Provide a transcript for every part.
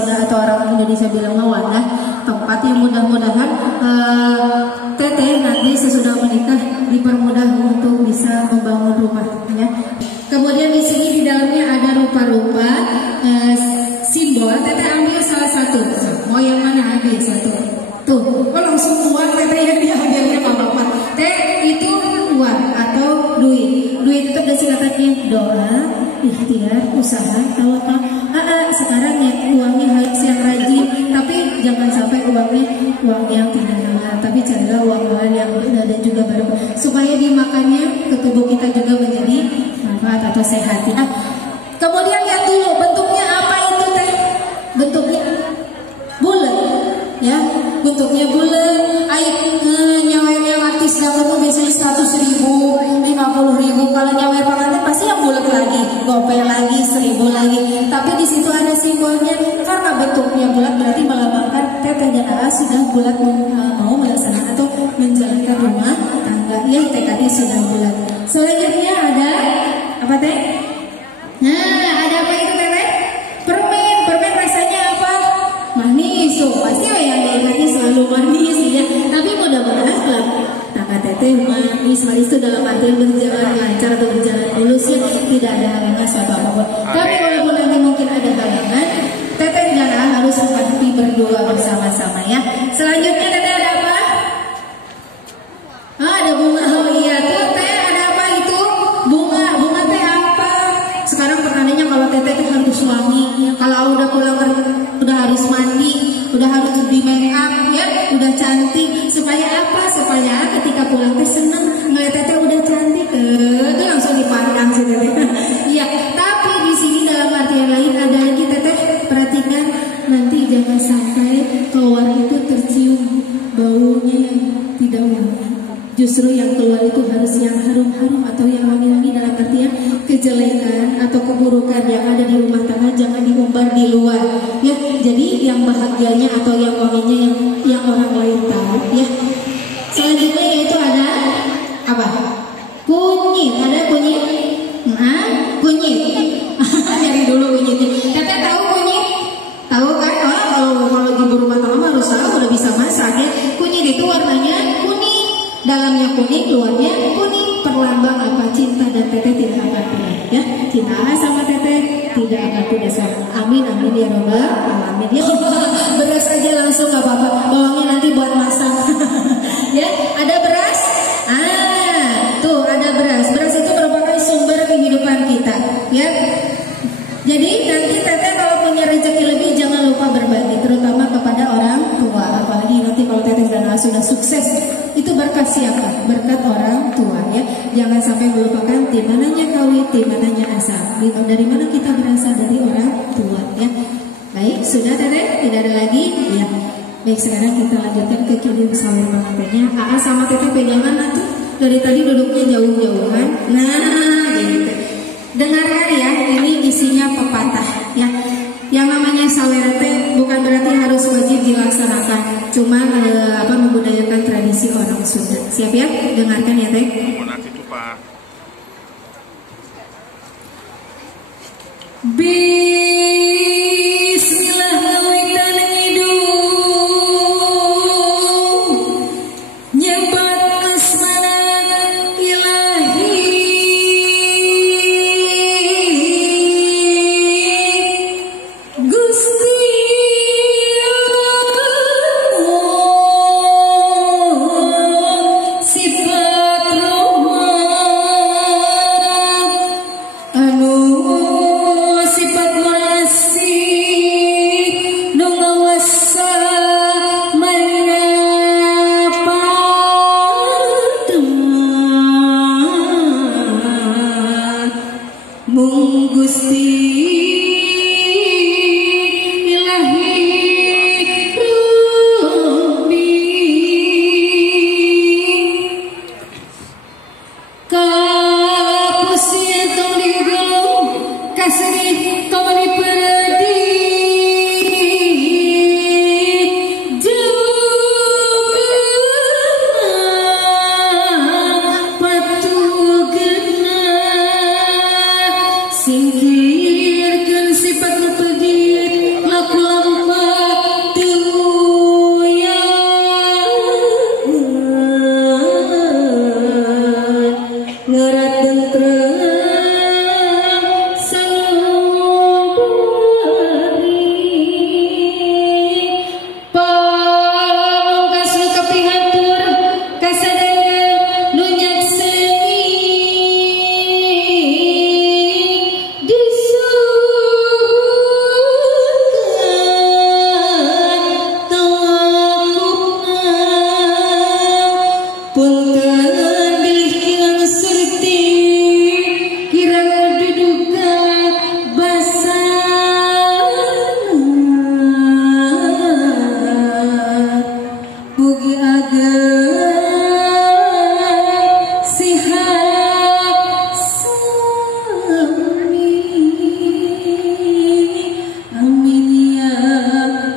Atau orang Indonesia bilang wadah, tempat yang mudah-mudahan teteh nanti sesudah menikah dipermudah untuk bisa membangun rumah ya. Kemudian di sini di dalamnya ada rupa-rupa simbol. Teteh ambil salah satu. Mau yang mana ambil satu? Tuh, kok langsung uang teteh yang diambilnya apa-apa. Teh itu uang atau duit. Duit itu ada singkatannya doa, ikhtiar, usaha, tawakal. Sekarang ya uangnya harus yang rajin, tapi jangan sampai uangnya uang yang tidak halal, tapi carilah uang halal yang ada juga baru supaya dimakannya ke tubuh kita juga menjadi manfaat atau sehat. Nah, kemudian lihat dulu bentuknya apa itu teh? Bentuknya bulat, ya, bentuknya bulat. Nyawer yang artis dapat tuh biasanya 100.000, 50.000. Kalau nyawer pengantin pasti yang bulat lagi, gopel lagi, 1.000 lagi. Tapi di situ ada simbolnya karena bentuknya bulat berarti melambangkan teteh dan AA sudah bulat mau melaksanakan atau menjalankan rumah tangga. Ya, tekadnya sudah bulat. Selanjutnya ada apa teh? Nah, ada apa itu teteh? Permen. Permen rasanya apa? Manis. Tuh pasti yang diingatnya selalu manis ya. Tapi mudah-mudahan lah tangga teteh manis itu dalam artian berjalan lancar atau berjalan mulus ya, tidak ada halangan suatu apapun. Tapi walaupun nanti mungkin ada halangan, teteh dan AA harus menghadapi berdua bersama-sama ya. Selanjutnya teteh ada apa? Ada bunga. Oh iya teteh ada apa itu? Bunga. Bunga teh apa? Sekarang pertanyaannya kalau teteh teh harus suami, kalau udah pulang udah harus mandi, udah harus di make up ya, udah cantik. Supaya apa? Supaya ketika pulang teh senang ngeliat teteh udah cantik, itu langsung dipandang sih teteh. Iya. Tapi di sini dalam artian lain ada lagi teteh, perhatikan nanti jangan sampai keluar itu tercium baunya yang tidak wangi. Justru yang keluar itu harus yang harum-harum atau yang wangi-wangi, dalam artian kejelekan atau keburukan yang ada di rumah tangga jangan diumbar di luar ya. Jadi yang bahagianya atau yang wanginya yang orang lain tahu ya. Selanjutnya yaitu ada apa? Kunyit. Ada kunyit? Nah, kunyit. Nyari dulu kunyitnya. Teteh tahu kunyit? Tahu kan? Oh, kalau ibu rumah tangga harus tahu, udah bisa masak ya. Kunyit itu warnanya kuning, dalamnya kuning, luarnya kuning. Perlambang apa? Cinta, dan teteh tidak akan punah ya. Cinta sama teteh tidak akan punah. Amin amin ya robbal alamin ya. Beras aja langsung nggak apa-apa, bawangnya nanti buat masak. Ya, ada beras. Tuh ada beras. Beras itu merupakan sumber kehidupan kita ya. Jadi nanti teteh kalau punya rezeki lebih jangan lupa berbagi, terutama kepada orang tua. Apalagi nanti kalau teteh dan AA sudah sukses, itu berkat siapa? Berkat orang tua ya. Jangan sampai melupakan timananya kawin, timananya asal. Dari mana kita berasal? Dari orang tua ya. Baik, sudah teteh? Tidak ada lagi? Ya. Baik, sekarang kita lanjutkan ke kirim sawer pengantinnya. AA sama teteh pegangan nanti. Dari tadi duduknya jauh-jauhan. Nah, gitu. Dengarkan ya, ini isinya pepatah ya. Yang namanya sawer teh bukan berarti harus wajib dilaksanakan, cuma membudayakan tradisi orang Sunda. Siap ya? Dengarkan ya teh.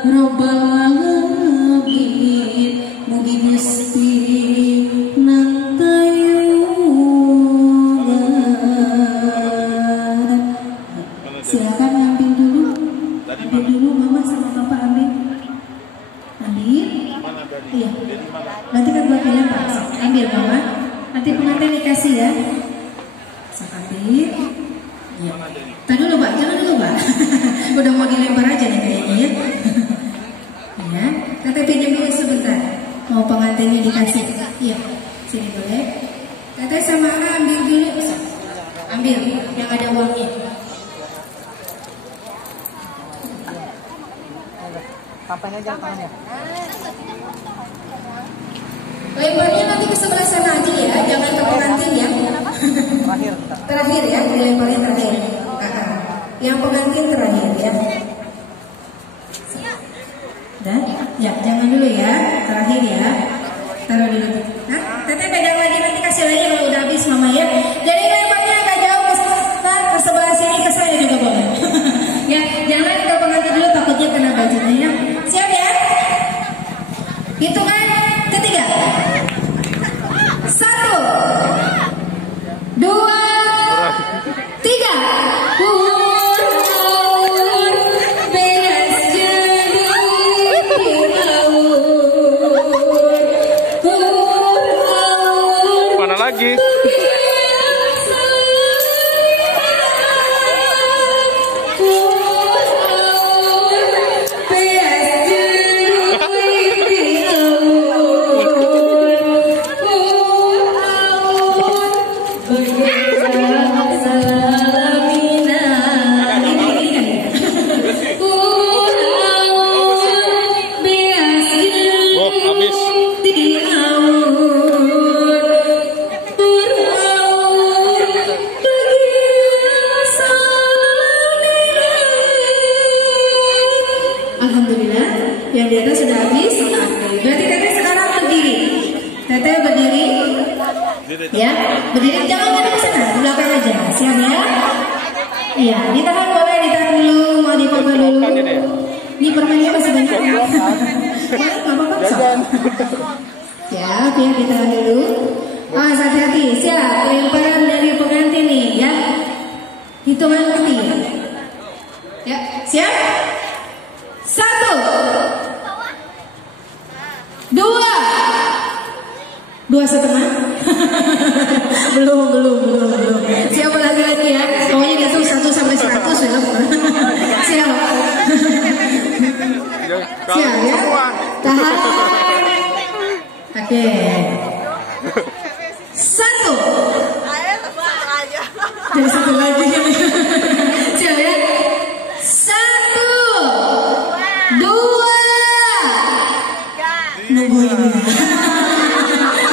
robbal mugin mugi Gusti nantayungan. Silakan ambil dulu mama sama papa ambil. Iya. Nanti kan buat dilempar. Ambil mama. Nanti pengantin dikasih ya. Ambil. Ya. Tadi dulu Pak, jangan dulu Pak. Udah mau dilempar aja nih kayaknya ya. Ya, Teteh pinjam dulu sebentar. Mau pengantinnya dikasih. Iya, sini boleh. Teteh sama Ana ambil dulu. Ambil yang ada uangnya. Papanya jangan tangannya. Lemparnya nanti ke sebelah sana aja ya, jangan ke pengantin ya. Terakhir ya, dilemparnya terakhir. Yang pengantin terakhir ya. Dan ya jangan dulu ya, terakhir ya. Taruh dulu. Nah, Teteh pegang lagi nanti kasih lagi kalau udah habis mama ya. Jadi lemparnya agak jauh ke sebelah sini, ke saya juga boleh. Ya, jangan ke pengantin dulu takutnya kena bajunya ya. Siap ya? Hitungan ketiga. 1, 2, 3. Mana lagi? Alhamdulillah, yang di atas sudah habis. Berarti Teteh sekarang berdiri. Teteh berdiri. Ya, berdiri. Jangan ngadep ke sana, di belakang aja. Siap ya? Iya, ditahan boleh, ditahan dulu. Mau dipegang dulu. Ini permennya masih banyak ya. Nggak apa-apa. Siap ya, ditahan dulu. Awas hati-hati. Siap, lemparan dari pengantin nih ya. Hitungan ketiga. Ya, siap? 1, 2, 2,5. belum. Siapa lagi ya? Pokoknya gitu 1 sampai 100 ya. Siap. Siap ya. Tahan. Oke. 1. Jadi 1 lagi. Siap ya. 1, 2. Nungguin.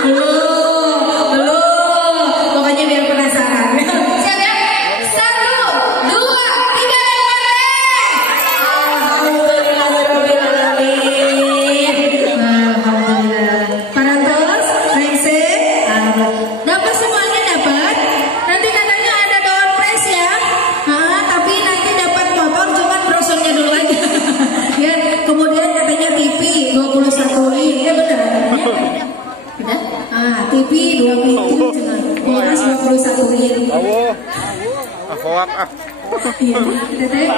Belum. Pokoknya biar penasaran. Siap ya? 1, 2, 3, alhamdulillah. Parantos, rengse, dapat semuanya dapat. Nanti katanya ada door prize ya. Tapi nanti dapat motor, cuman brosurnya dulu aja. Ya, kemudian katanya TV 21 inch. Ya benar. Udah? TV 2 pintu, kulkas 21 inch. Hoak. Iya, Teteh.